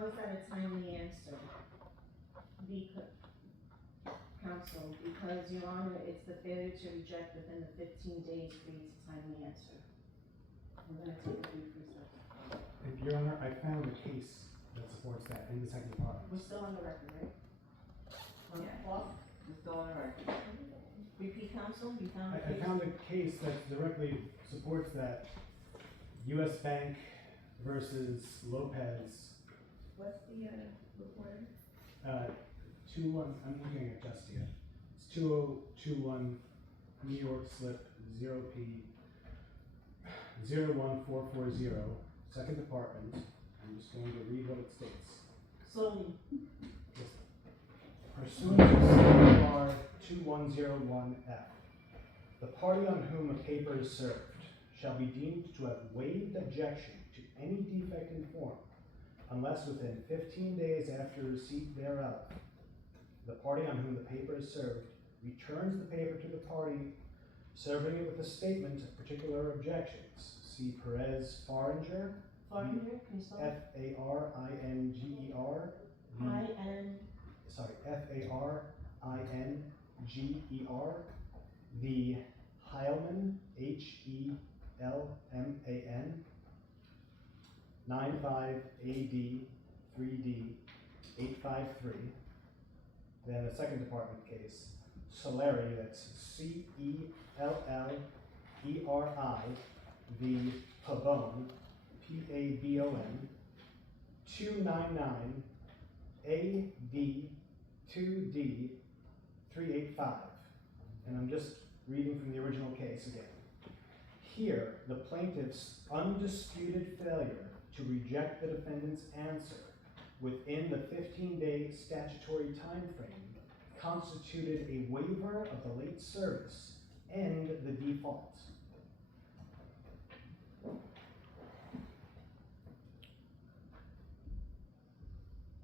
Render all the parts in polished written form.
how is that a timely answer? Counsel, because Your Honor, it's the failure to reject within the 15 days creates a timely answer. I'm gonna take a brief recess. Your Honor, I found a case that supports that in the second department. We're still on the record, right? Yeah. Off? We're still on the record. Repeat, counsel, you found a I case? found a case that directly supports that. U.S. Bank versus Lopez. What's the report? 2-1, I'm looking at just here. It's 2021 New York slip 0P 01440, second department. I'm just going to read what it states. Slowly. Pursuant to CPR 2101F, the party on whom a paper is served shall be deemed to have waived objection to any defect in form, unless within 15 days after receipt thereof, the party on whom the paper is served returns the paper to the party serving it with a statement of particular objections. See Perez Faringer. Faringer, can you spell it? Faringer. Faringer. The Heilman, Helman, 95AD 3D 853. Then the second department case, Soleri, that's Celleri, the Pabon, Pabon, 299 AD 2D 385. And I'm just reading from the original case again. Here, the plaintiff's undisputed failure to reject the defendant's answer within the 15-day statutory time frame constituted a waiver of the late service and the default.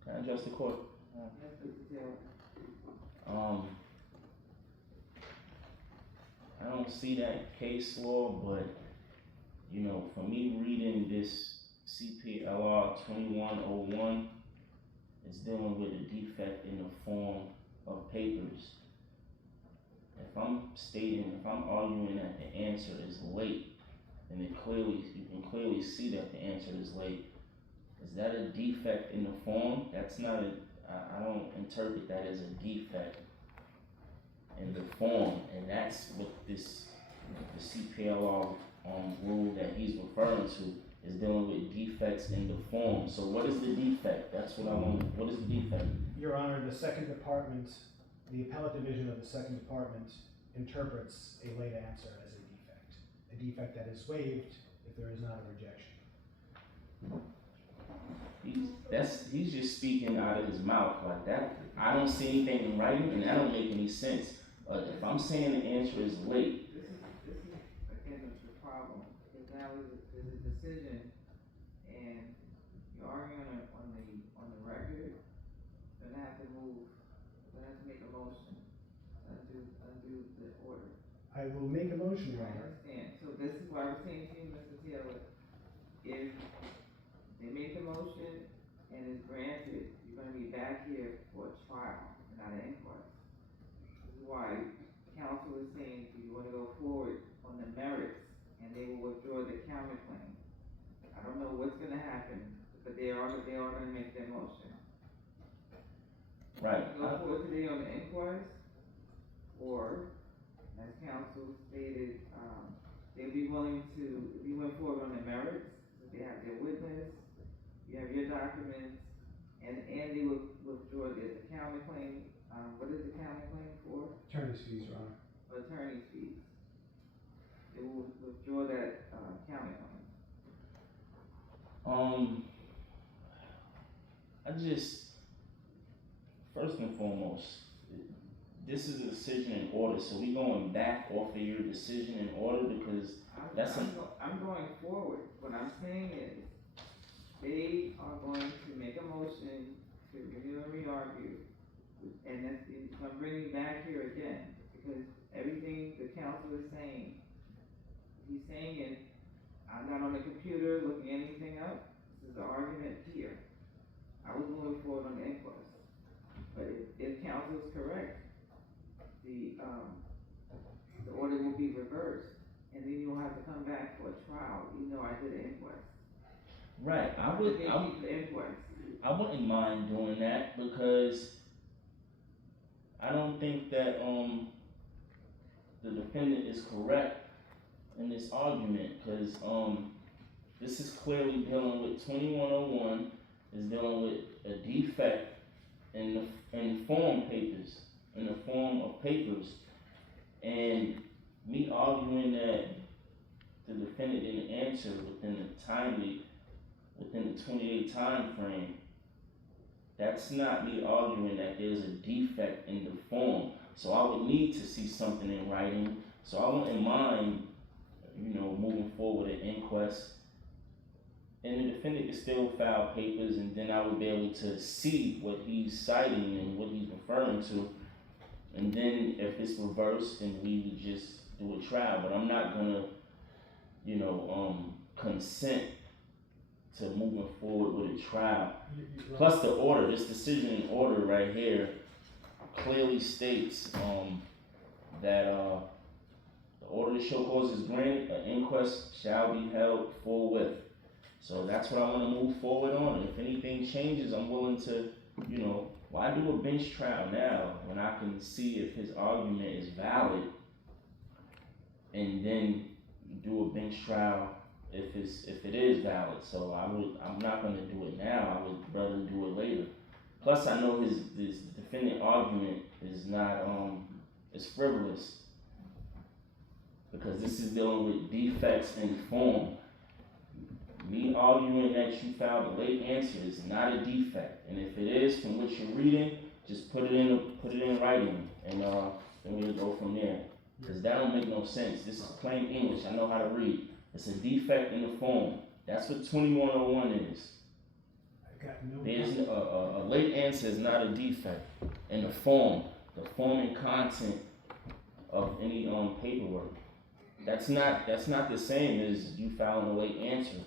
Can I address the court? Yes, Mr. Terrell. I don't see that case law, but you know, for me reading this Cplr 2101, it's dealing with a defect in the form of papers. If I'm arguing that the answer is late, and you can clearly see that the answer is late, is that a defect in the form? That's not I don't interpret that as a defect in the form, and that's what the CPLR rule that he's referring to is dealing with defects in the form. So what is the defect? That's what I want. What is the defect? Your Honor, the second department, the appellate division of the second department interprets a late answer as a defect that is waived if there is not a rejection. He's just speaking out of his mouth like that. I don't see anything in writing, and that don't make any sense. If I'm saying the answer is late, This is again the problem, because now there's a decision, and you're arguing on the record. You're gonna have to make a motion to undo the order. I will make a motion, Your I Honor. understand. So this is why I was saying to you, Mr. Taylor, if they make the motion and it's granted, you're gonna be back here for a trial, not an inquest. This is why counsel is saying, do you wanna go forward on the merits, and they will withdraw the counterclaim. I don't know what's gonna happen, but they are gonna make their motion. right? Go forward today on the inquest, or, as counsel stated, they'll be willing to, if you went forward on the merits, if they have their witness, you have your documents, and they will withdraw the counterclaim. What is the counterclaim for? Attorney's fees, Your Honor. Attorney's fees. They will withdraw that counterclaim. First and foremost, this is a decision in order, so we going back off of your decision in order because I'm going forward. What I'm saying is, they are going to make a motion to review and re-argue, and I'm bringing back here again, because everything the counsel is saying, he's saying it, I'm not on the computer looking anything up, this is the argument here. I to come back for a trial, even though I did an inquest. Right, I gave you the inquest. I wouldn't mind doing that because I don't think that, the defendant is correct in this argument, cause, this is clearly dealing with 2101, is dealing with a defect in the form papers, in the form of papers. And me arguing that the defendant didn't answer within the 28 time frame, that's not me arguing that there's a defect in the form. So I would need to see something in writing. So I wouldn't mind, moving forward an inquest. And the defendant can still file papers, and then I would be able to see what he's citing and what he's referring to. And then if it's reversed, then we would just do a trial. But I'm not gonna, consent to moving forward with a trial. Plus the order, this decision in order right here clearly states, that, the order to show cause is granted, an inquest shall be held forthwith. So that's what I wanna move forward on. If anything changes, I'm willing to, why do a bench trial now when I can see if his argument is valid, and then do a bench trial if it is valid. So I'm not gonna do it now. I would rather do it later. Plus I know his defendant argument is not, is frivolous, because this is dealing with defects in form. Me arguing that you filed a late answer is not a defect, and if it is from what you're reading, just put it in writing, and then we'll go from there. Because that don't make no sense. This is plain English. I know how to read. It's a defect in the form. That's what 2101 is. There's a late answer is not a defect in the form and content of any paperwork. That's not the same as you filing a late answer.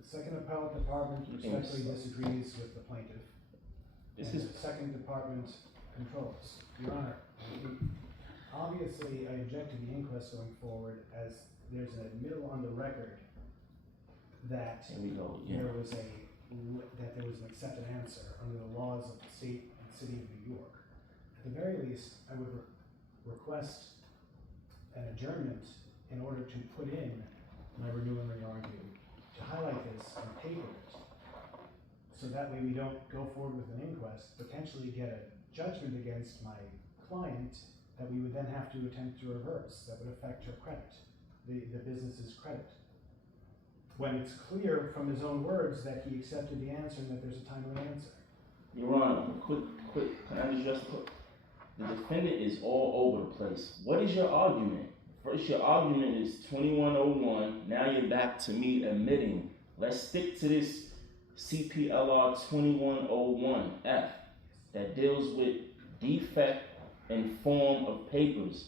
The second appellate department respectfully disagrees with the plaintiff. The second department controls. Your Honor, obviously I object to the inquest going forward, as there's an admittal on the record that there was an accepted answer under the laws of the state and city of New York. At the very least, I would request an adjournment in order to put in my renew and re-argue, to highlight this and paper it, so that way we don't go forward with an inquest, potentially get a judgment against my client that we would then have to attempt to reverse, that would affect her credit, the business's credit. When it's clear from his own words that he accepted the answer and that there's a timely answer. Your Honor, quick, can I just the defendant is all over the place. What is your argument? First, your argument is 2101, now you're back to me admitting. Let's stick to this Cplr 2101F that deals with defect in form of papers.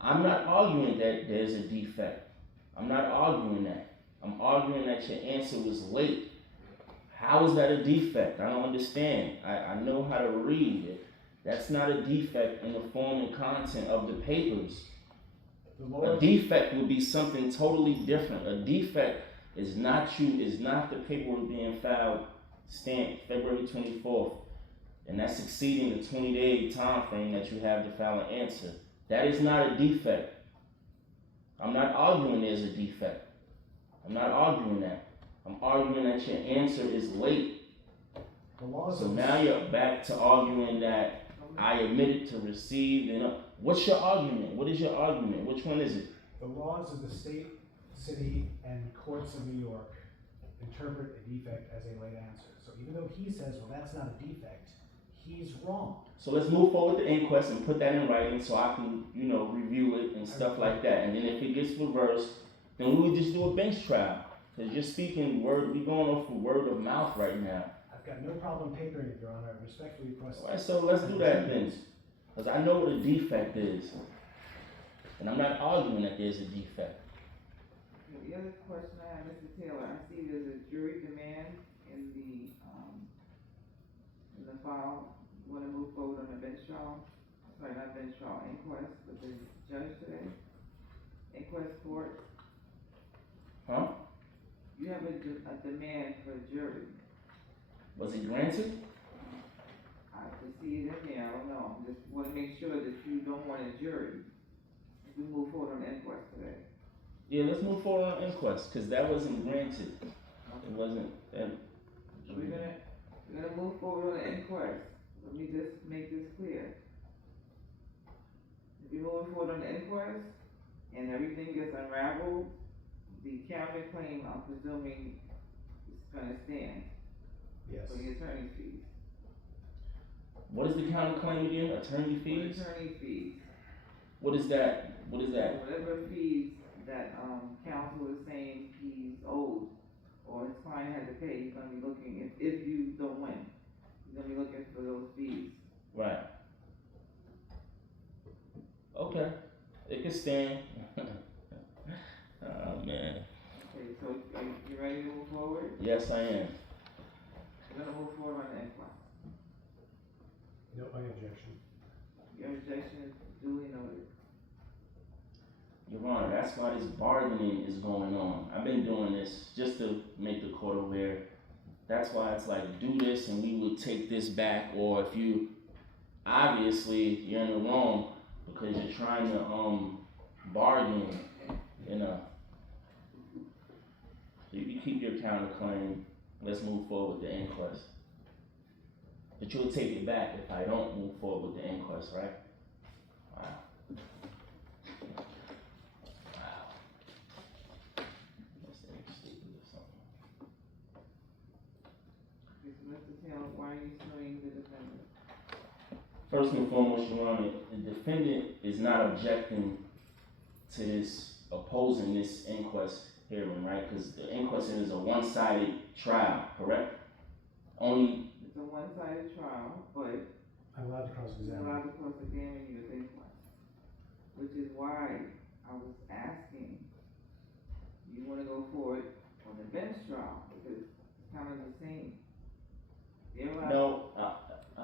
I'm not arguing that there's a defect. I'm not arguing that. I'm arguing that your answer was late. How is that a defect? I don't understand. I know how to read it. That's not a defect in the form and content of the papers. A defect would be something totally different. A defect is not the paperwork being filed, stamped February 24th, and that's exceeding the 20-day time frame that you have to file an answer. That is not a defect. I'm not arguing there's a defect. I'm not arguing that. I'm arguing that your answer is late. So now you're back to arguing that I admitted to receive, what's your argument? What is your argument? Which one is it? The laws of the state, city, and courts of New York interpret a defect as a late answer. So even though he says, well, that's not a defect, he's wrong. So let's move forward with the inquest and put that in writing so I can, review it and stuff like that. And then if it gets reversed, then we would just do a bench trial. Because you're speaking we're going off of word of mouth right now. I've got no problem papering it, Your Honor. I respectfully request. All right, so let's do that then. Because I know what a defect is. And I'm not arguing that there's a defect. The other question I have, Mr. Taylor, I see there's a jury demand in the file. You want to move forward on a bench trial? Sorry, not bench trial, inquest with the judge today. Inquest court. Huh? You have a demand for a jury. Was it granted? I can see it in there, I don't know, I just wanna make sure that you don't want a jury. If we move forward on the inquest today. Yeah, let's move forward on inquest, cause that wasn't granted. It wasn't, So we're gonna move forward on the inquest. Let me just make this clear. If you're moving forward on the inquest and everything gets unraveled, the counterclaim, I'm presuming, is gonna stand Yes. for the attorney's fees. what is the counterclaim again? Attorney fees? For attorney fees. What is that? What is that? Whatever fees that, counsel is saying he's owed, or his client had to pay, he's gonna be looking, if you don't win, he's gonna be looking for those fees. Right. Okay, it can stand. Oh man. Okay, so are you ready to move forward? Yes, I am. We're gonna move forward on the inquest. No, my objection. Your objection is duly noted. Your Honor, that's why this bargaining is going on. I've been doing this just to make the court aware. That's why it's like, do this and we will take this back, or if you, obviously, you're in the wrong because you're trying to, bargain, you know. So you can keep your counterclaim, let's move forward with the inquest. But you'll take it back if I don't move forward with the inquest, right? Wow. Okay, so Mr. Taylor, why are you suing the defendant? First and foremost, Your Honor, the defendant is not objecting to this, opposing this inquest hearing, right? Because the inquest is a one-sided trial, correct? Only, It's a one-sided trial, but I'm allowed to he's cross-examine. allowed to cross-examine you at the inquest. Which is why I was asking, do you wanna go forward on the bench trial? Because it's kind of the same. They're allowed. no, a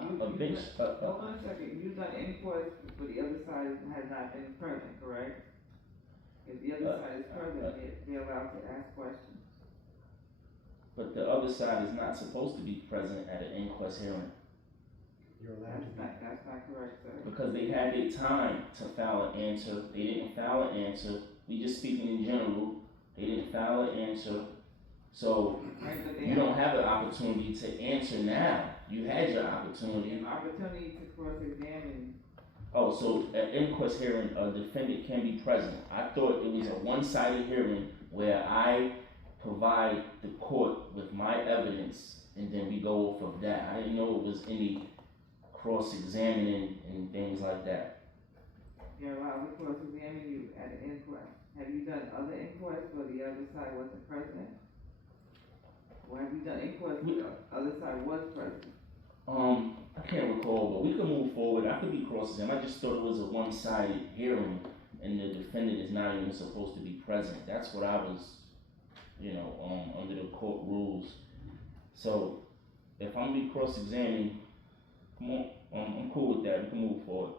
You- bench, Hold on a second, you've done inquest, but the other side has not been present, correct? If the other side is present, they're allowed to ask questions. but the other side is not supposed to be present at an inquest hearing. You're allowed to be. That's not correct, sir. Because they had their time to file an answer, they didn't file an answer, we just speaking in general, they didn't file an answer. So, Right, but they you don't have an opportunity to answer now, you had your opportunity. an opportunity to cross-examine. Oh, so at inquest hearing, a defendant can be present. I thought it was a one-sided hearing where I provide the court with my evidence and then we go off of that. I didn't know it was any cross-examining and things like that. They're allowed to cross-examine you at an inquest. Have you done other inquests where the other side wasn't present? Or have you done inquests where the other side was present? I can't recall, but we can move forward. I could be cross-examined. I just thought it was a one-sided hearing and the defendant is not even supposed to be present. That's what I was, under the court rules. So, if I'm gonna be cross-examined, come on, I'm cool with that. We can move forward.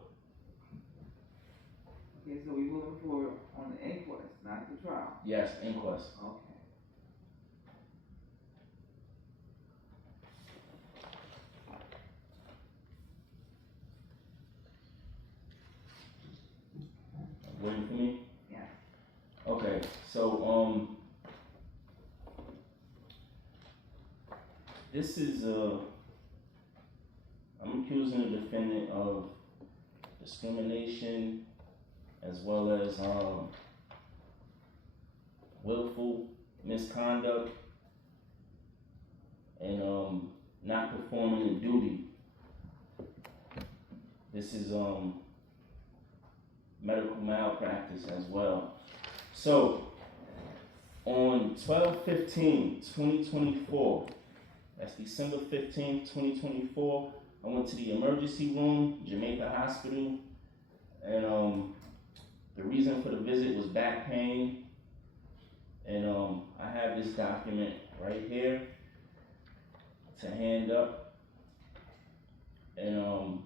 Okay, so we moving forward on the inquest, not the trial. Yes, inquest. Okay. Waiting for me? Yeah. Okay, so, this is, I'm accusing the defendant of discrimination as well as, willful misconduct and, not performing the duty. This is, medical malpractice as well. So, on 12/15/2024, that's December 15th, 2024, I went to the emergency room, Jamaica Hospital, and the reason for the visit was back pain, and I have this document right here to hand up, and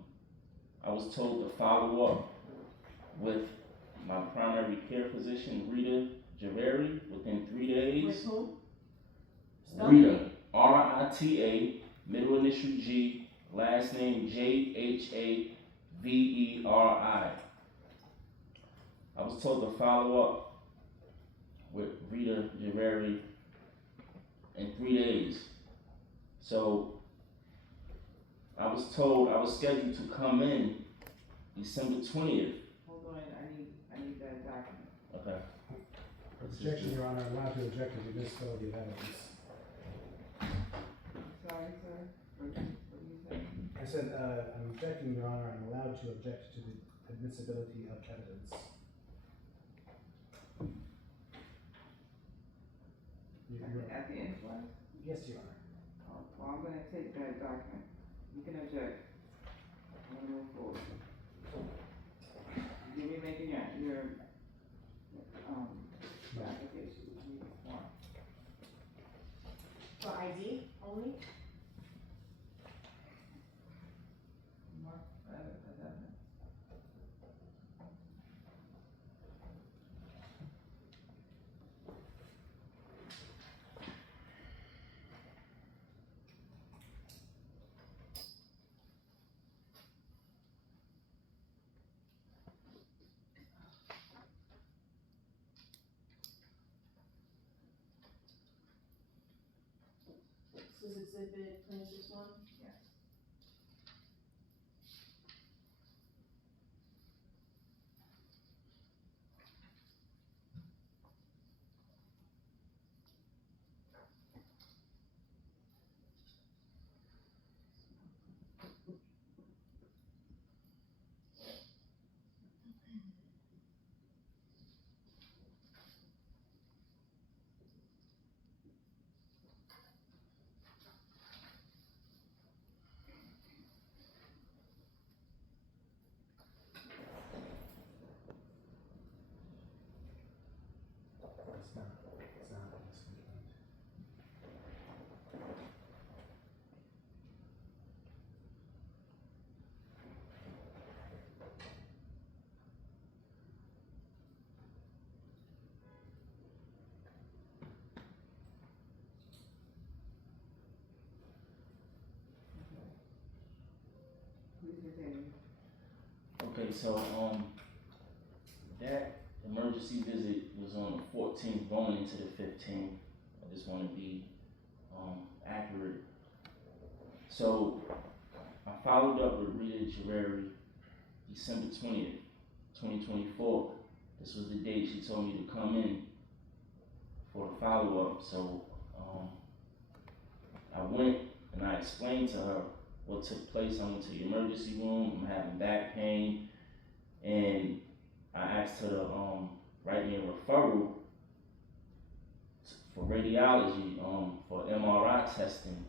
I was told to follow up with my primary care physician, Rita, Javeri within 3 days. With whom? Spell Rita, it. Rita, middle initial G, last name Jhaveri. I was told to follow up with Rita Javeri in 3 days. So I was told I was scheduled to come in December 20th. Hold on, I need that document. Okay. Objection, Your Honor, I'm allowed to object to the admissibility of evidence. Sorry, sir, what do you say? I said, I'm objecting, Your Honor, I'm allowed to object to the admissibility of evidence. At the inquest? Yes, Your Honor. Well, I'm gonna take that document. You can object. I'm gonna move forward. You'll be making your application. You need this form. For ID only? Mark, that doesn't. This is exhibit 26-1? Yes. It's not in this complaint. Please continue. Okay, so that emergency visit was on the 14th going into the 15th. I just want to be accurate. So I followed up with Rita Javeri December 20th, 2024. This was the date she told me to come in for a follow-up. So I went and I explained to her what took place. I went to the emergency room. I'm having back pain, and I asked her to write me a referral for radiology, for MRI testing,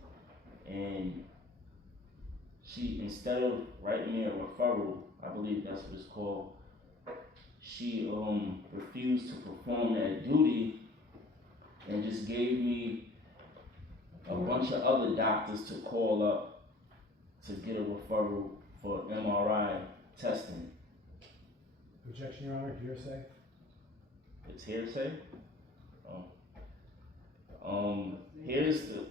and she, instead of writing me a referral, I believe that's what it's called, she refused to perform that duty and just gave me a bunch of other doctors to call up to get a referral for MRI testing. Objection, Your Honor, hearsay? It's hearsay? Here's the,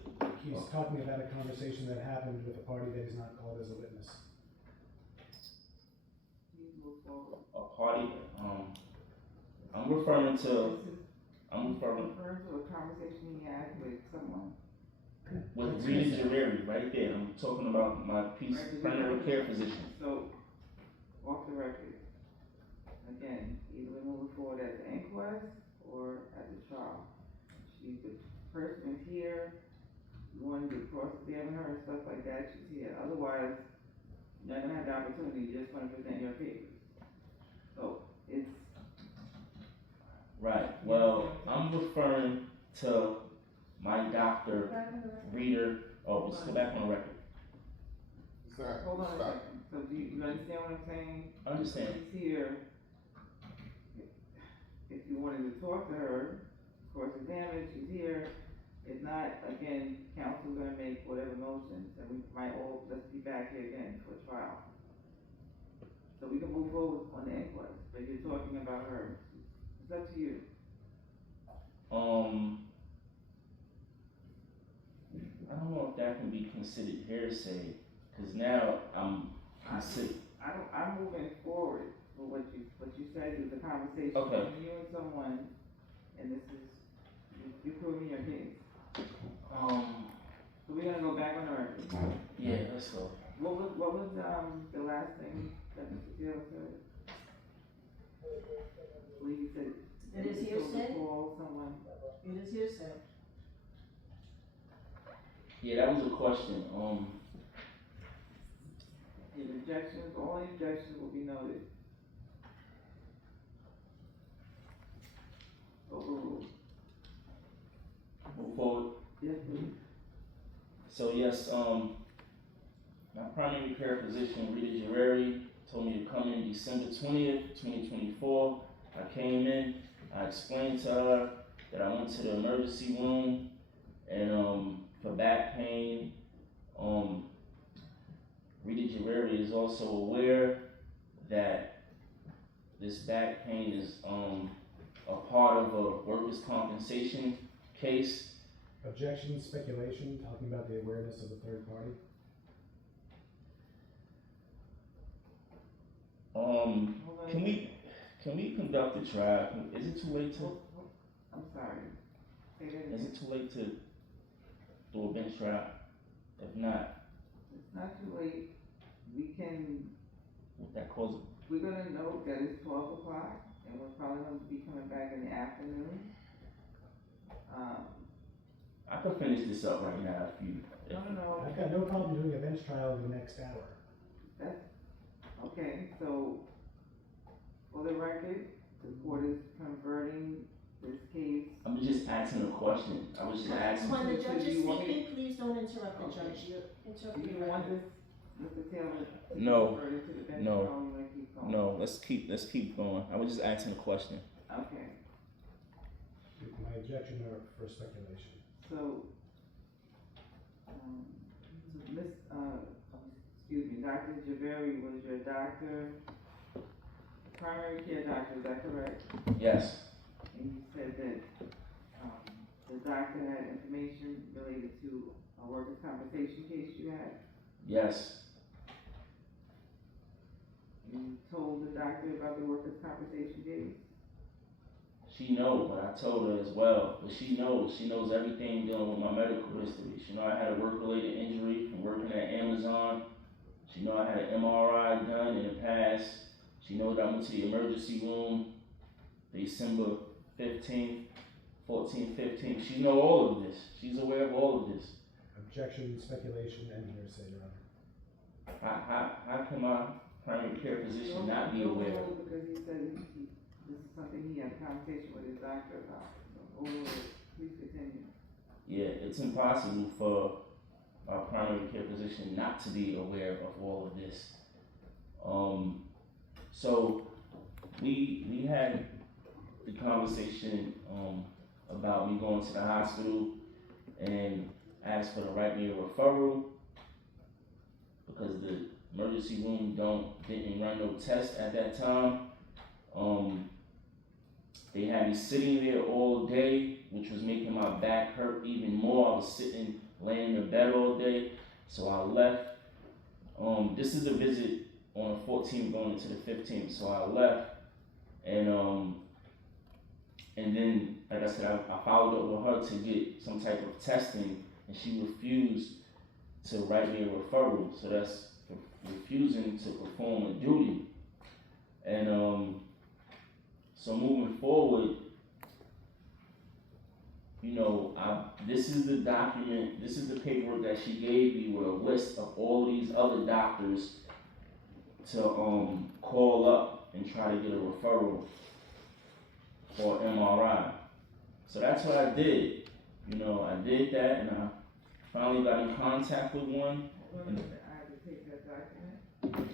He's talking about a conversation that happened with a party that is not called as a witness. Please move forward. a party, I'm referring to, I'm referring Refer to a conversation he had with someone. with Rita Javeri right there. I'm talking about my primary care physician. So, off the record, again, either we're moving forward at the inquest or at the trial. She's the person is here, you want to cross-examine her and stuff like that, she's here. Otherwise, you're not gonna have the opportunity, you're just gonna present your papers. So, it's. Right, well, I'm referring to my doctor, Rita, oh, let's go back on the record. Hold on a second, so do you understand what I'm saying? I understand. She's here, if you wanted to talk to her, cross-examine, she's here. If not, again, council's gonna make whatever motions, and we might all just be back here again for trial. So we can move forward on the inquest, but you're talking about her, it's up to you. I don't know if that can be considered hearsay, cause now I'm considered. I'm moving forward with what you said is a conversation Okay. between you and someone, and this is, you're proving your case. So we're gonna go back on the record. Yeah, let's go. What was, the last thing that Mr. Terrell said? Well, he said. It is that he told to hearsay? call someone. It is hearsay. Yeah, that was a question. His objections, all objections will be noted. Overruled. Move forward. Yes, please. So yes, my primary care physician, Rita Gereri, told me to come in December 20th, 2024. I came in, I explained to her that I went to the emergency room and for back pain. Rita Gereri is also aware that this back pain is a part of a workers' compensation case. Objection, speculation, talking about the awareness of the third party. Can we conduct a trial? Is it too late to? I'm sorry. Say that again. Is it too late to do a bench trial? If not, It's not too late. We can, would that cause? we're gonna note that it's 12 o'clock, and we're probably gonna be coming back in the afternoon. I could finish this up right now if you. No. I've got no problem doing a bench trial in the next hour. That's, okay, so, for the record, the court is converting this case. I'm just asking a question. I was just asking. When the So judge do is you want me- speaking, please don't interrupt the Okay. judge. You're Do interrupting you the want record. this, Mr. Taylor, to be No. converted to the bench No. trial, or you wanna keep going? No, let's keep going. I was just asking a question. Okay, My objection are for speculation. so, excuse me, Dr. Javeri was your doctor, primary care doctor, is that correct? Yes. And you said that, the doctor had information related to a workers' compensation case you had? Yes. You told the doctor about the workers' compensation case? She knows, but I told her as well. But she knows everything dealing with my medical history. She know I had a work-related injury from working at Amazon. She know I had an MRI done in the past. She knows that I went to the emergency room December 15th, 14th, 15th. She know all of this. She's aware of all of this. Objection, speculation, and hearsay, Your Honor. How can my primary care physician not be aware? No, because he said this is something he had a conversation with his doctor about. So, please continue. Yeah, it's impossible for our primary care physician not to be aware of all of this. So we had the conversation about me going to the hospital and asked for the right me a referral because the emergency room didn't run no tests at that time. They had me sitting there all day, which was making my back hurt even more. I was sitting, laying in the bed all day, so I left. This is a visit on the 14th going into the 15th, so I left, and then, like I said, I followed up with her to get some type of testing, and she refused to write me a referral, so that's refusing to perform a duty, and so moving forward, this is the document, this is the paperwork that she gave me with a list of all these other doctors to call up and try to get a referral for MRI. So that's what I did. I did that and I finally got in contact with one. I have to take that document.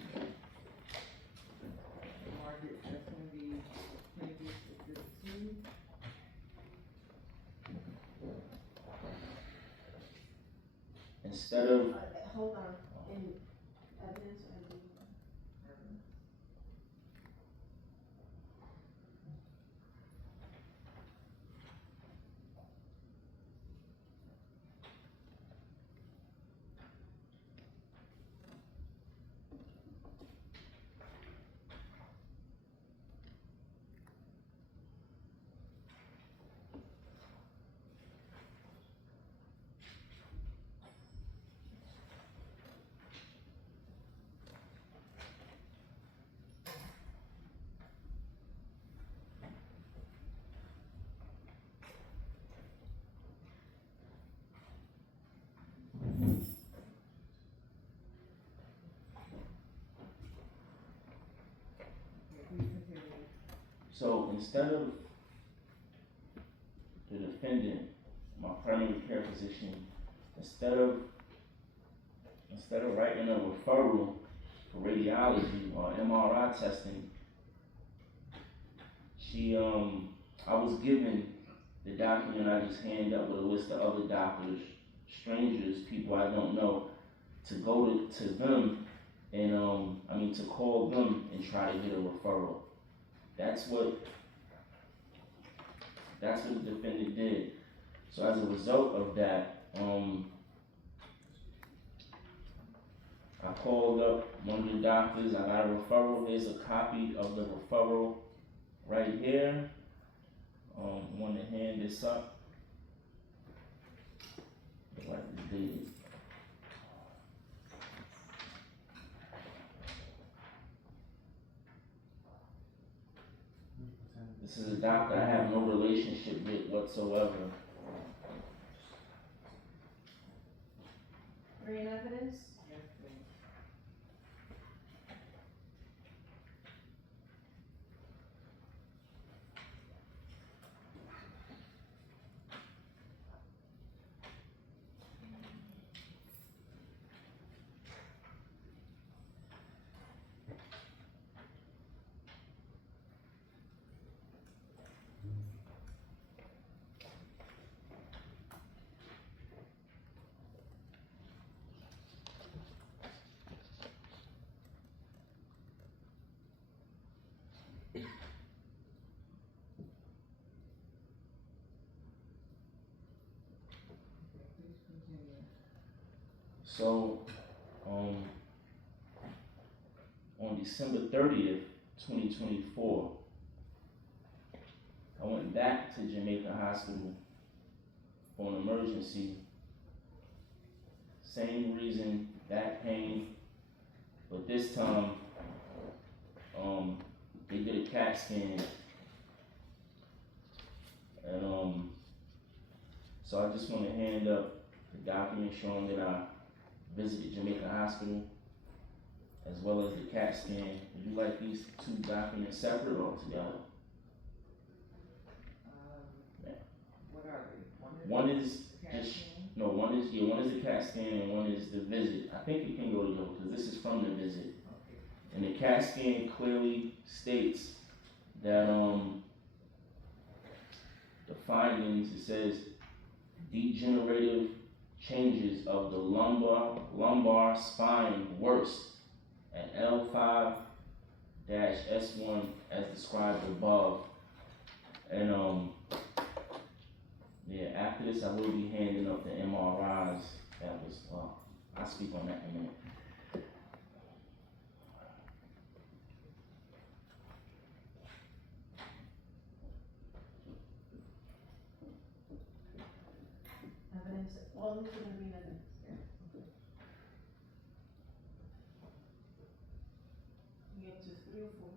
Mark it, that's gonna be pages 15. Instead of, Hold on, in evidence or in? So instead of the defendant, my primary care physician, instead of writing a referral for radiology or MRI testing, I was given the document I just handed up with a list of other doctors, strangers, people I don't know, to go to them and to call them and try to get a referral. That's what the defendant did. So as a result of that, I called up one of the doctors. I got a referral. Here's a copy of the referral right here. I want to hand this up. Like it's dated. This is a doctor I have no relationship with whatsoever. Brain evidence? Yes, please. Please continue. So, on December 30th, 2024, I went back to Jamaica Hospital for an emergency. Same reason, back pain, but this time, they did a CAT scan, and so I just want to hand up the document showing that I visited Jamaica Hospital, as well as the CAT scan. Would you like these two documents separate or together? Yeah. What are they? One is CAT just, scan? no, one is the CAT scan and one is the visit. I think it can go together because this is from the visit. Okay. And the CAT scan clearly states that, the findings, it says degenerative changes of the lumbar spine worse at L5-S1 as described above. And after this I will be handing up the MRIs that was, I'll speak on that in a minute. Evidence, all these are gonna be in evidence, yeah? Okay. You get to 3 or 4?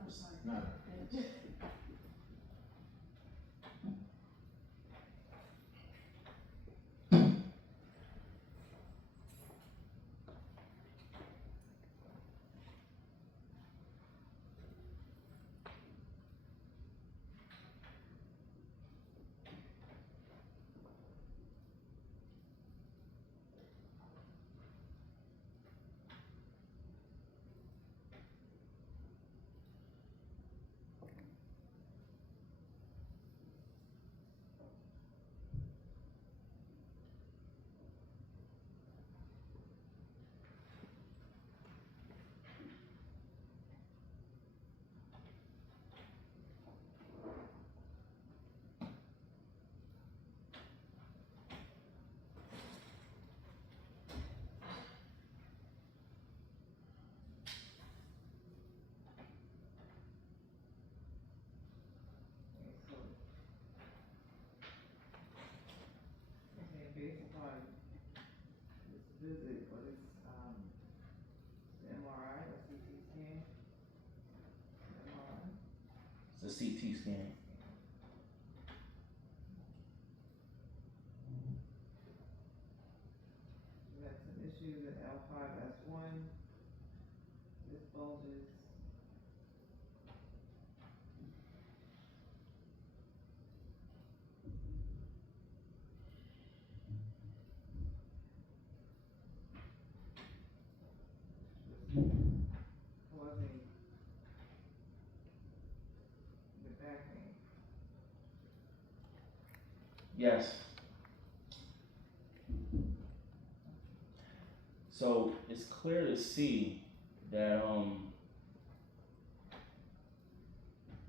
I'm sorry. No. CT scan. We got some issues in L5S1, this bulges. Causing the back pain. Yes. So it's clear to see that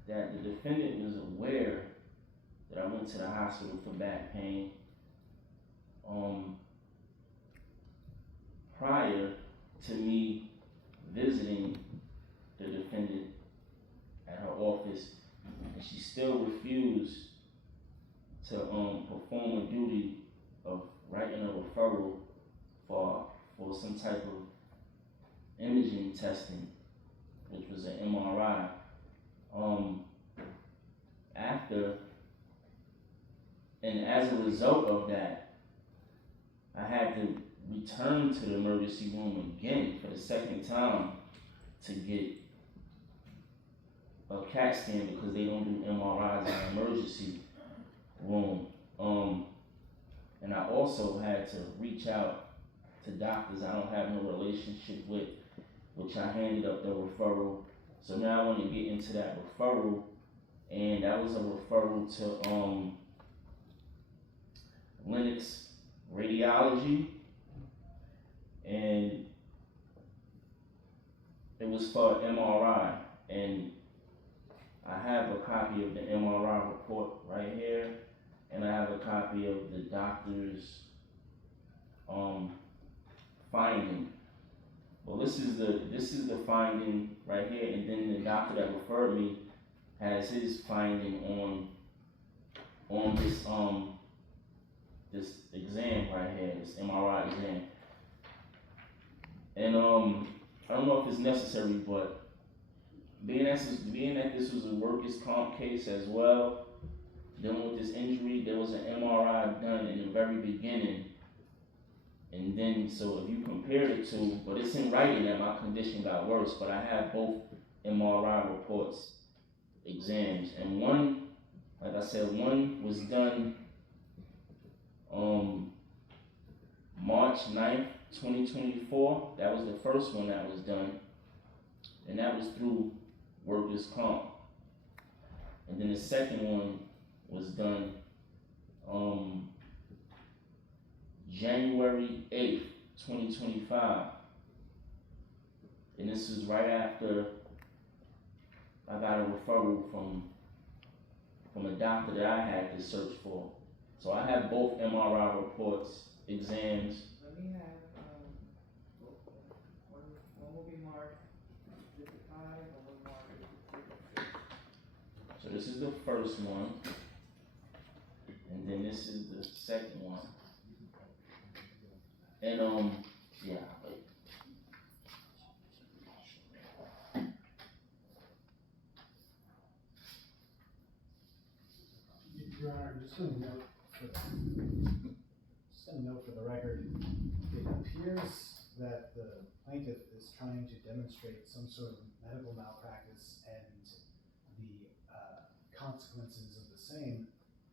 that the defendant was aware that I went to the hospital for back pain prior to me visiting the defendant at her office, and she still refused to perform a duty of writing a referral for some type of imaging testing, which was an MRI. And as a result of that, I had to return to the emergency room again for the second time to get a CAT scan because they don't do MRIs in the emergency room. And I also had to reach out to doctors I don't have no relationship with, which I handed up the referral. So now I want to get into that referral, and that was a referral to Lennox Radiology, and it was for MRI, and I have a copy of the MRI report right here, and I have a copy of the doctor's finding. Well, this is the finding right here, and then the doctor that referred me has his finding on this exam right here, this MRI exam. And I don't know if it's necessary, but being that this was a workers' comp case as well, dealing with this injury, there was an MRI done in the very beginning. And then, so if you compare the two, but it's in writing that my condition got worse, but I have both MRI reports, exams, and one, like I said, one was done March 9th, 2024. That was the first one that was done, and that was through workers' comp. And then the second one was done January 8th, 2025. And this is right after I got a referral from a doctor that I had to search for. So I have both MRI reports, exams. Let me have, one will be marked 55, one will be marked 56. So this is the first one, and then this is the second one. And yeah, wait. Your Honor, just a note for the record, it appears that the plaintiff is trying to demonstrate some sort of medical malpractice and the consequences of the same.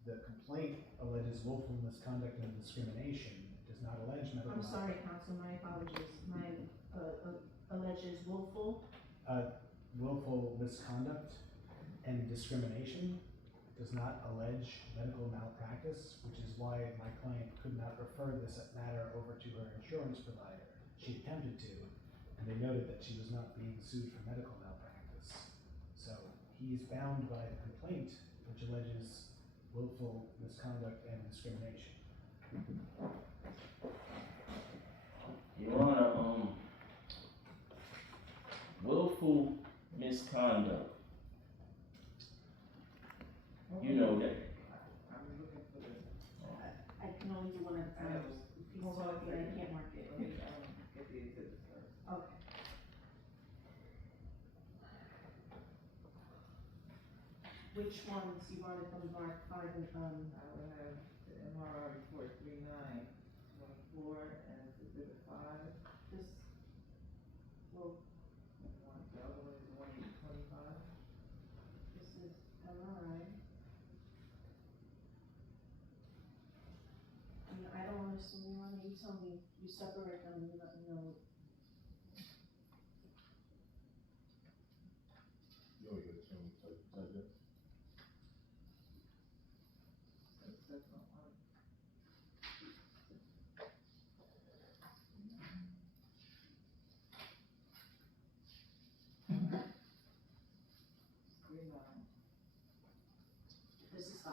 The complaint alleges willful misconduct and discrimination. It does not allege medical I'm sorry, counsel, my apologies. My, alleges willful. Willful misconduct and discrimination. It does not allege medical malpractice, which is why my client could not refer this matter over to her insurance provider. She attempted to, and they noted that she was not being sued for medical malpractice. So he's bound by the complaint, which alleges willful misconduct and discrimination. Your Honor, willful misconduct. You know that. I'm looking for the, I can only do one at a I time. know. If you hold on, I can't mark it. let me, get the exhibits first. Okay. which ones you wanted them marked 5 and, I would have the MRI report 3924 and exhibit 5. this, well, The other one is 1825. this is MRI. I don't understand, you tell me, you separate them, you let me know. You only get two like that. That's not one. This is 5.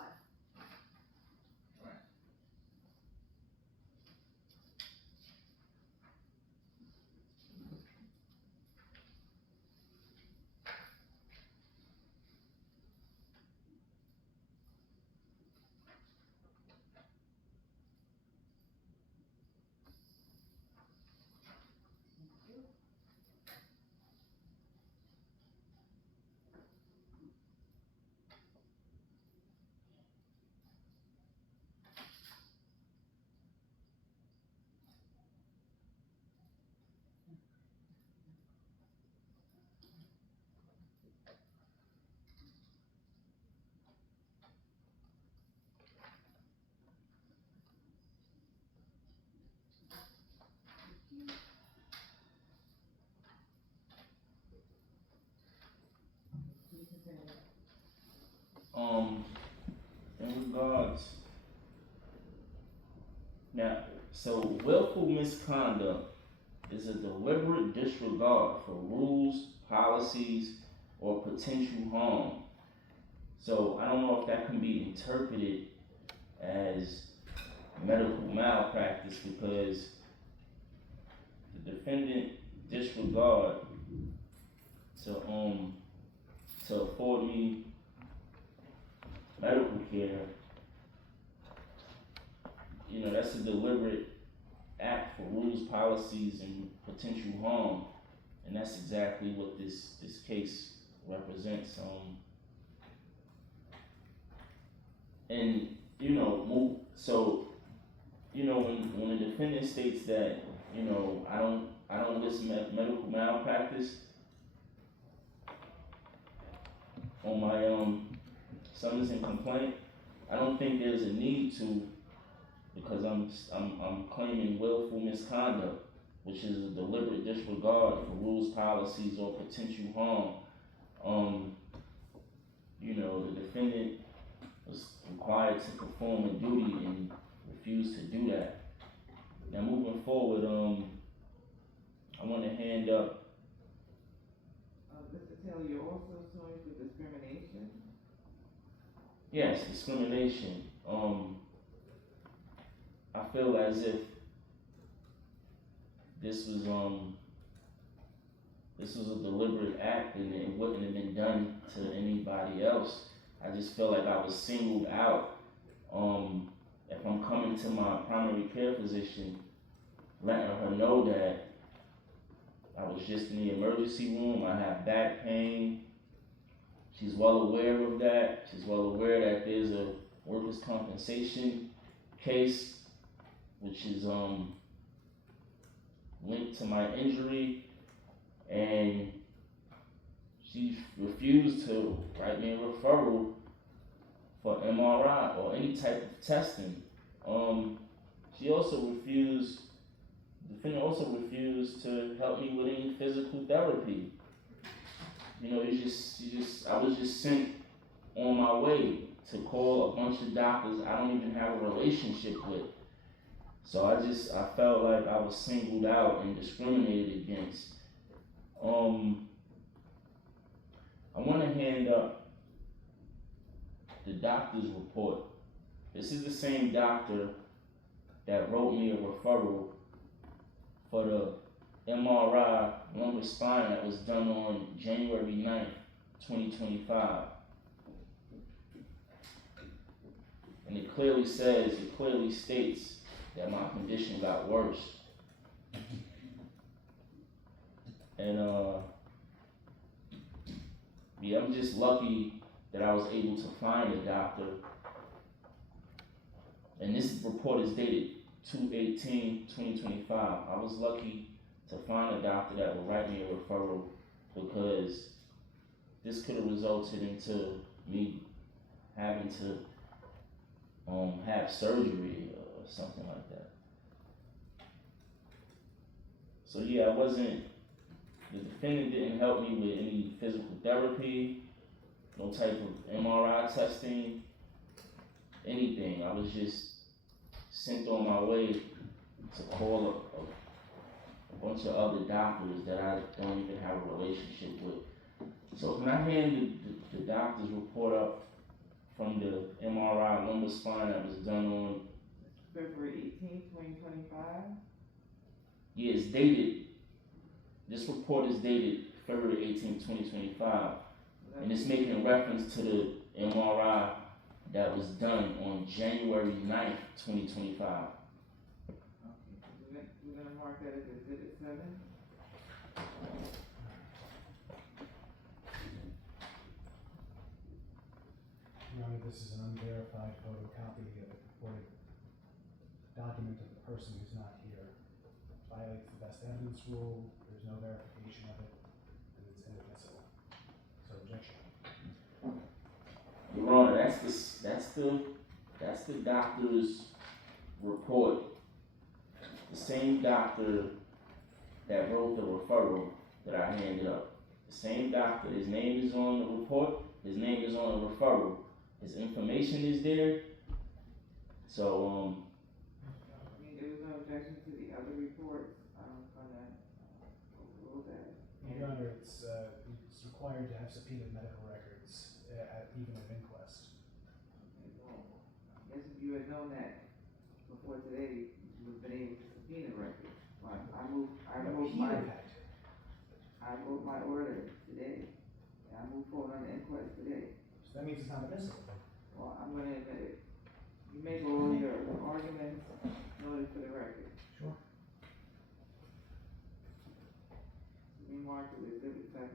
In regards, now, so willful misconduct is a deliberate disregard for rules, policies, or potential harm. So I don't know if that can be interpreted as medical malpractice because the defendant disregard to afford me medical care, you know, that's a deliberate act for rules, policies, and potential harm, and that's exactly what this case represents. And you know, so you know, when the defendant states that, you know, I don't list medical malpractice on my summons and complaint, I don't think there's a need to, because I'm claiming willful misconduct, which is a deliberate disregard for rules, policies, or potential harm. You know, the defendant was required to perform a duty and refused to do that. Now moving forward, I want to hand up. Mr. Taylor, you're also suing for discrimination? Yes, discrimination. I feel as if this was a deliberate act and it wouldn't have been done to anybody else. I just feel like I was singled out. If I'm coming to my primary care physician, letting her know that I was just in the emergency room, I have back pain. She's well aware of that. She's well aware that there's a workers' compensation case, which is linked to my injury, and she refused to write me a referral for MRI or any type of testing. She also refused, the defendant also refused to help me with any physical therapy. You know, I was just sent on my way to call a bunch of doctors I don't even have a relationship with. So I felt like I was singled out and discriminated against. I want to hand up the doctor's report. This is the same doctor that wrote me a referral for the MRI lumbar spine that was done on January 9th, 2025. And it clearly states that my condition got worse. And yeah, I'm just lucky that I was able to find a doctor, and this report is dated 2/18/2025. I was lucky to find a doctor that would write me a referral, because this could have resulted into me having to have surgery or something like that. So yeah, the defendant didn't help me with any physical therapy, no type of MRI testing, anything. I was just sent on my way to call a bunch of other doctors that I don't even have a relationship with. So when I handed the doctor's report up from the MRI lumbar spine that was done on, February 18th, 2025. yeah, it's dated, this report is dated February 18th, 2025, and it's making reference to the MRI that was done on January 9th, 2025. Okay, we're gonna mark that as exhibit 7. Your Honor, this is an unverified photocopy of a purported document of the person who's not here. Violates the best evidence rule, there's no verification of it, and it's inadmissible. So objection. Your Honor, that's the doctor's report. The same doctor that wrote the referral that I handed up. The same doctor, his name is on the report, his name is on the referral, his information is there. So, I mean, there was no objection to the other reports, from that, overrule that. Your Honor, it's required to have subpoenaed medical records, at even an inquest. Okay, well, I guess if you had known that before today, you would have been able to subpoena records. But I wrote my order today, and I moved forward on the inquest today. So that means it's not admissible. Well, I'm gonna admit it. You make all your arguments noted for the record. Sure. We marked it as exhibit 7.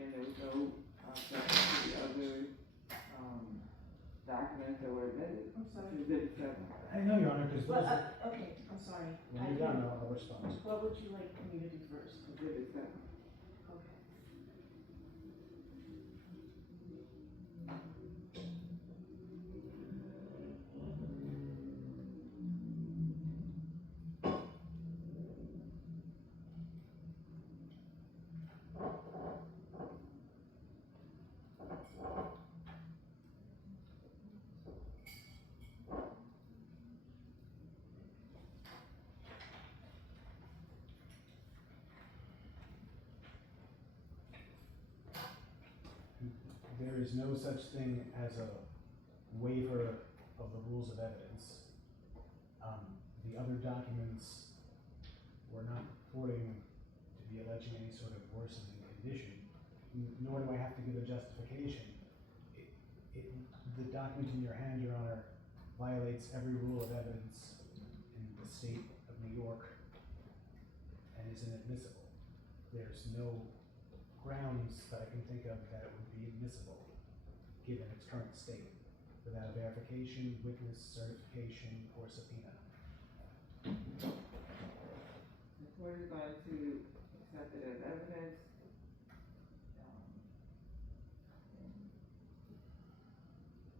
And there was no objection to the other, documents that were admitted. I'm sorry. Exhibit 7. I know, Your Honor, because Well, okay, I'm sorry. when you're done, I'll respond. What would you like me to do first? Exhibit 7. Okay. There is no such thing as a waiver of the rules of evidence. The other documents were not purporting to be alleging any sort of worsening condition, nor do I have to give a justification. The document in your hand, Your Honor, violates every rule of evidence in the state of New York and is inadmissible. There's no grounds that I can think of that it would be admissible, given its current state, without a verification, witness certification, or subpoena. The court is going to accept it as evidence.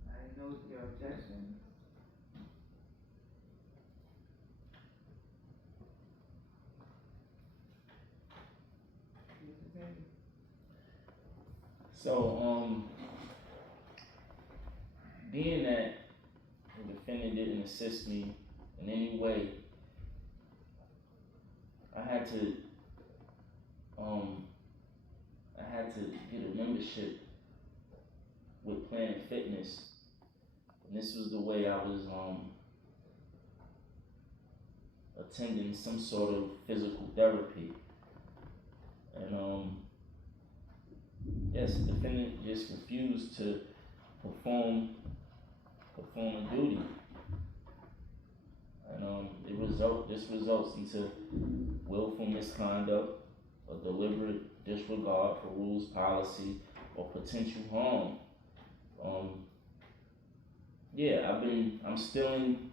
I note your objection. Please continue. so, being that the defendant didn't assist me in any way, I had to get a membership with Planet Fitness, and this was the way I was attending some sort of physical therapy. And yes, the defendant just refused to perform a duty, and the this results into willful misconduct or deliberate disregard for rules, policy, or potential harm. I'm still in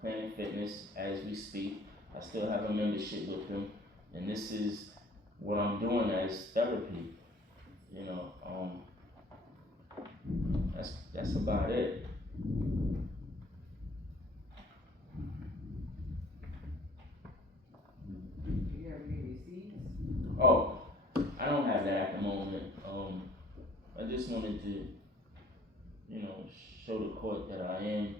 Planet Fitness as we speak. I still have a membership with them, and this is what I'm doing as therapy. You know, that's about it. Do you have any receipts? Oh, I don't have that at the moment. I just wanted to, show the court that I am.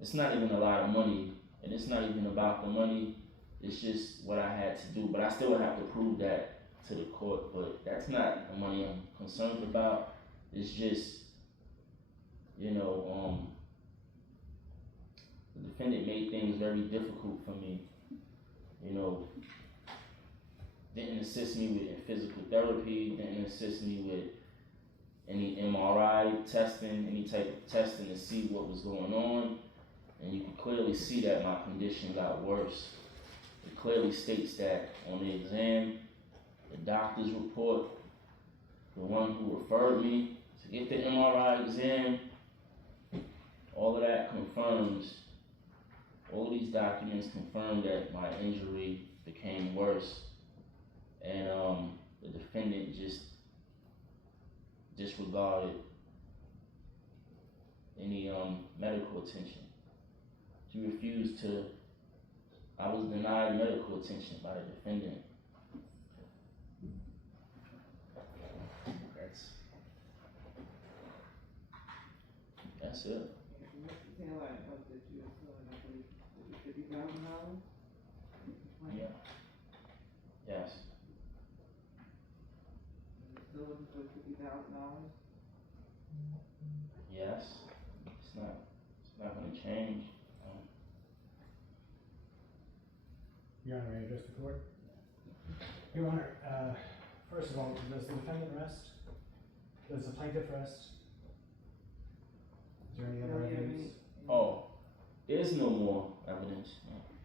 It's not even a lot of money, and it's not even about the money. It's just what I had to do, but I still have to prove that to the court. But that's not the money I'm concerned about. It's just, the defendant made things very difficult for me. Didn't assist me with physical therapy, didn't assist me with any MRI testing, any type of testing to see what was going on. And you can clearly see that my condition got worse. It clearly states that on the exam, the doctor's report, the one who referred me to get the MRI exam, all of that confirms, all of these documents confirm that my injury became worse. And the defendant just disregarded any medical attention. She refused to, I was denied medical attention by the defendant. That's it. Mr. Taylor, I know that you were suing, I believe, $50,000? Yeah. Yes. Still looking for $50,000? Yes. It's not gonna change. Your Honor, may I address the court? Your Honor, first of all, does the defendant rest? Does the plaintiff rest? Is there any other evidence? Oh, there's no more evidence.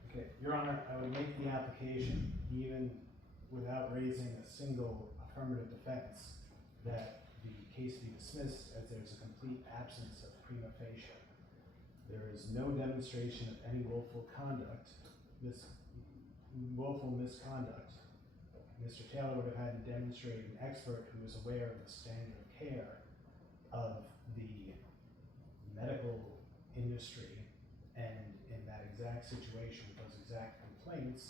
Okay, Your Honor, I would make the application even without raising a single affirmative defense that the case be dismissed as there's a complete absence of prima facie. There is no demonstration of any willful misconduct. Mr. Taylor would have had to demonstrate an expert who was aware of the standard of care of the medical industry and in that exact situation with those exact complaints,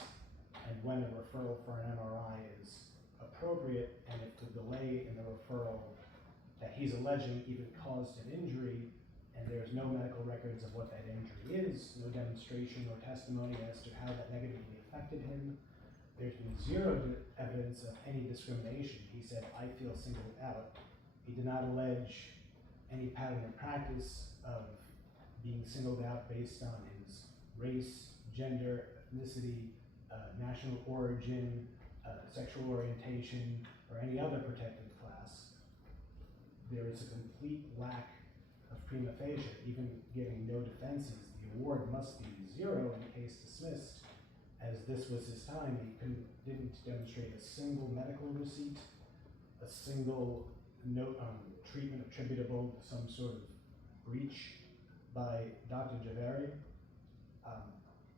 and when a referral for an MRI is appropriate, and if the delay in the referral that he's alleging even caused an injury, and there's no medical records of what that injury is, no demonstration or testimony as to how that negatively affected him. There's been zero evidence of any discrimination. He said, I feel singled out. He did not allege any pattern or practice of being singled out based on his race, gender, ethnicity, national origin, sexual orientation, or any other protected class. There is a complete lack of prima facie, even giving no defenses. The award must be zero in the case dismissed, as this was his time. He didn't demonstrate a single medical receipt, a single note on treatment attributable to some sort of breach by Dr. Javeri.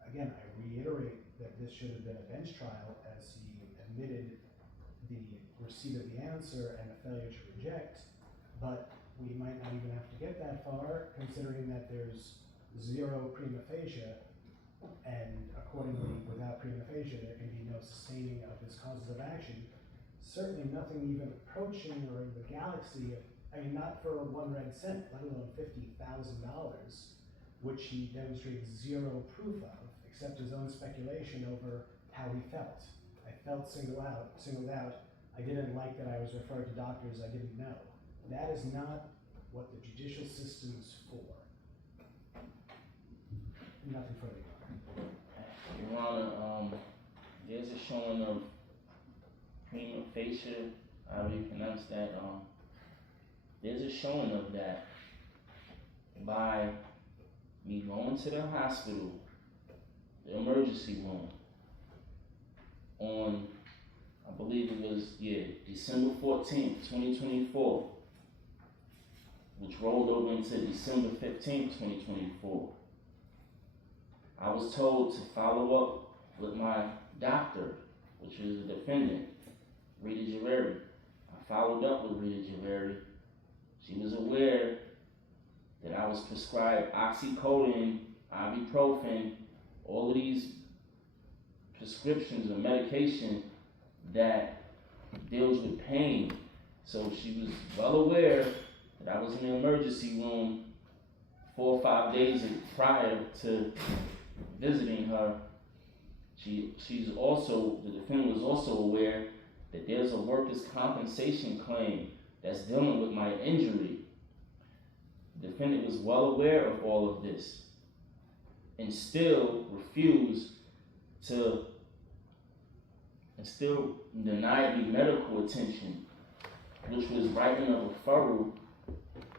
Again, I reiterate that this should have been a bench trial, as he admitted the receipt of the answer and a failure to reject, but we might not even have to get that far, considering that there's zero prima facie, and accordingly, without prima facie, there can be no sustaining of his causes of action. Certainly nothing even approaching or in the galaxy of, not for 1 red cent, let alone $50,000, which he demonstrated zero proof of, except his own speculation over how he felt. I felt singled out. I didn't like that I was referred to doctors I didn't know. That is not what the judicial system is for. Nothing further. Your Honor, there's a showing of prima facie, how do you pronounce that? There's a showing of that by me going to the hospital the emergency room on, I believe it was, December 14th, 2024, which rolled over into December 15th, 2024. I was told to follow up with my doctor, which is the defendant, Rita Javeri. I followed up with Rita Javeri. She was aware that I was prescribed oxycodone, ibuprofen, all of these prescriptions of medication that deals with pain. So she was well aware that I was in the emergency room 4 or 5 days prior to visiting her. She's also, the defendant was also aware that there's a workers' compensation claim that's dealing with my injury. The defendant was well aware of all of this and still refused to, and still denied me medical attention, which was writing a referral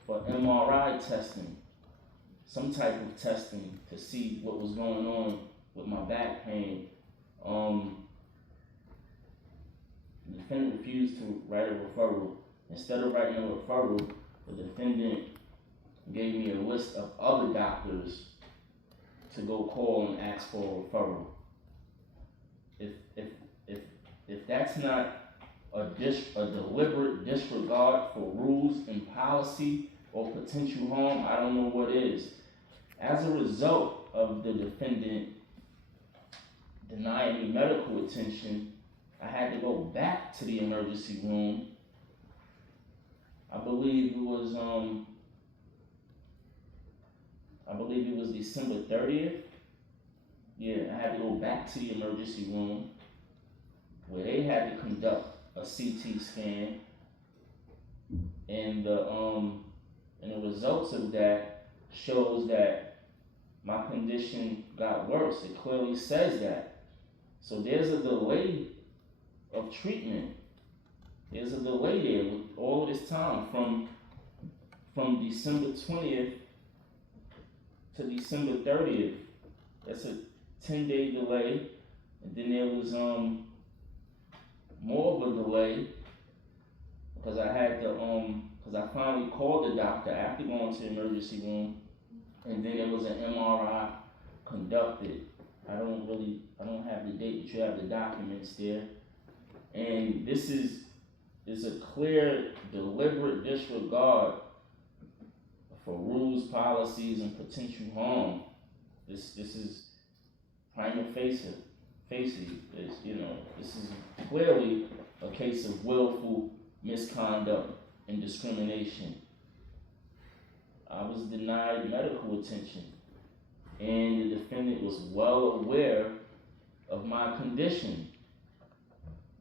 for MRI testing, some type of testing to see what was going on with my back pain. The defendant refused to write a referral. Instead of writing a referral, the defendant gave me a list of other doctors to go call and ask for a referral. If that's not a deliberate disregard for rules and policy or potential harm, I don't know what is. As a result of the defendant denying me medical attention, I had to go back to the emergency room. I believe it was December 30th. I had to go back to the emergency room where they had to conduct a CT scan, and the results of that shows that my condition got worse. It clearly says that. So there's a delay of treatment. There's a delay there with all of this time from December 20th to December 30th. That's a 10-day delay. And then there was more of a delay because I had to because I finally called the doctor after going to the emergency room, and then there was an MRI conducted. I don't have the date, but you have the documents there. And this is a clear, deliberate disregard for rules, policies, and potential harm. This is prima facie. This is clearly a case of willful misconduct and discrimination. I was denied medical attention, and the defendant was well aware of my condition.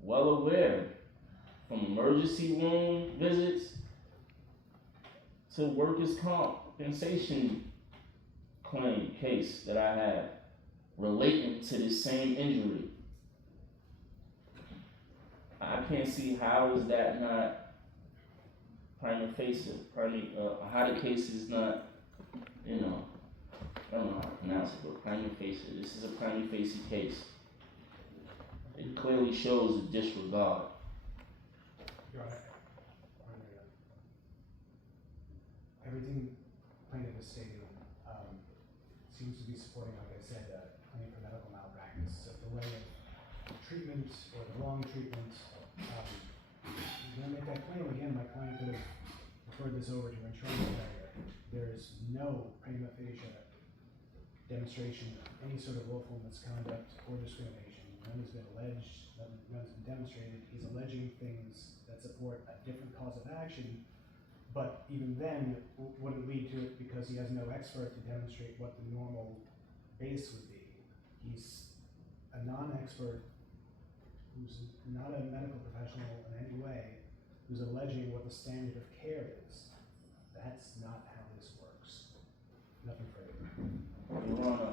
Well aware, from emergency room visits to workers' compensation claim case that I have relating to the same injury. I can't see how is that not prima facie, how the case is not, I don't know how to pronounce it, but prima facie. This is a prima facie case. It clearly shows a disregard. Your Honor, everything plaintiff is stating seems to be supporting, like I said, a claim for medical malpractice. So delay of treatment or the wrong treatment. When I make that claim again, my client could have referred this over to an insurance carrier. There is no prima facie demonstration of any sort of willful misconduct or discrimination. None has been alleged, none has been demonstrated. He's alleging things that support a different cause of action, but even then wouldn't lead to it because he has no expert to demonstrate what the normal base would be. He's a non-expert who's not a medical professional in any way, who's alleging what the standard of care is. That's not how this works. Nothing further. Your Honor,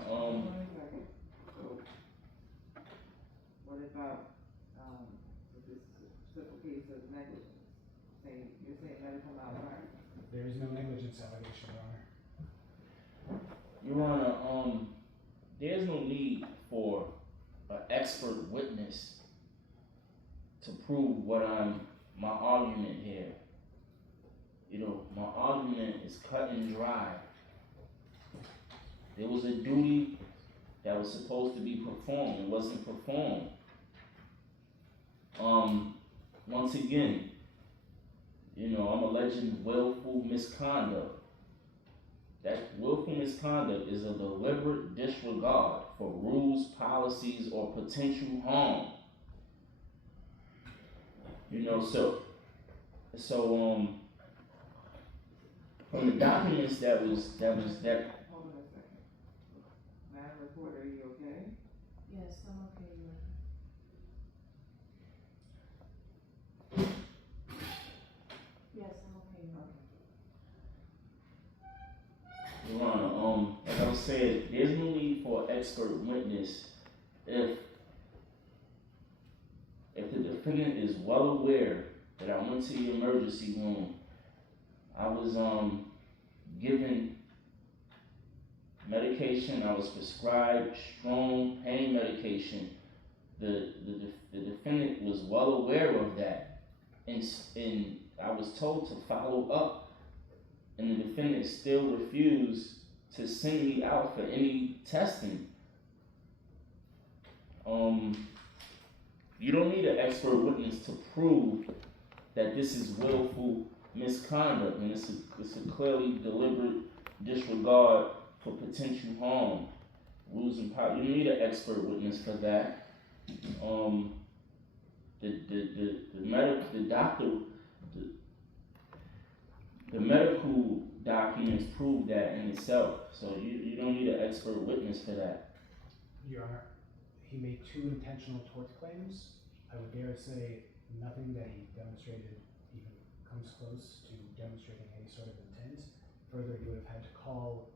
What about, this simple case of negligence? You're saying medical malpractice? There is no negligence allegation, Your Honor. Your Honor, there's no need expert witness to prove my argument here. You know, my argument is cut and dry. There was a duty that was supposed to be performed. It wasn't performed. Once again, you know, I'm alleging willful misconduct. That willful misconduct is a deliberate disregard for rules, policies, or potential harm. You know, so from the documents that Hold on a second. Madam Reporter, are you okay? Yes, I'm okay, Your Honor. Yes, I'm okay, Your Honor. Your Honor, like I was saying, there's no need for an expert witness if the defendant is well aware that I went to the emergency room. I was given medication. I was prescribed strong pain medication. The defendant was well aware of that, and I was told to follow up, and the defendant still refused to send me out for any testing. You don't need an expert witness to prove that this is willful misconduct, and it's a clearly deliberate disregard for potential harm, rules and power. You don't need an expert witness for that. The medical documents prove that in itself, so you don't need an expert witness for that. Your Honor, he made 2 intentional tort claims. I would dare say nothing that he demonstrated even comes close to demonstrating any sort of intent. Further, he would have had to call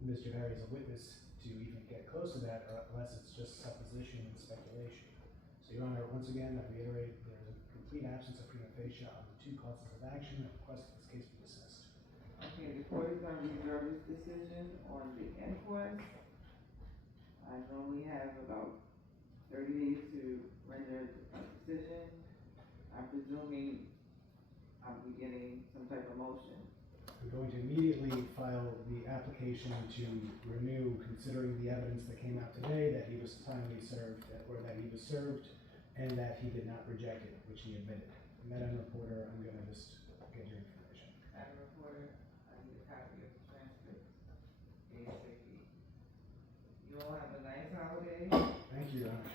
Mr. Berry as a witness to even get close to that, or unless it's just supposition and speculation. So, Your Honor, once again, I reiterate, there is a complete absence of prima facie on the 2 causes of action. I request that this case be dismissed. Okay, the court is gonna reserve its decision on the inquest. I normally have about 30 days to render a decision. I'm presuming I'll be getting some type of motion. I'm going to immediately file the application to renew, considering the evidence that came out today that he was timely served, or that he was served, and that he did not reject it, which he admitted. Madam Reporter, I'm going to just get your information. Madam Reporter, I need a copy of the transcript ASAP. You all have a nice holiday. Thank you, Your Honor.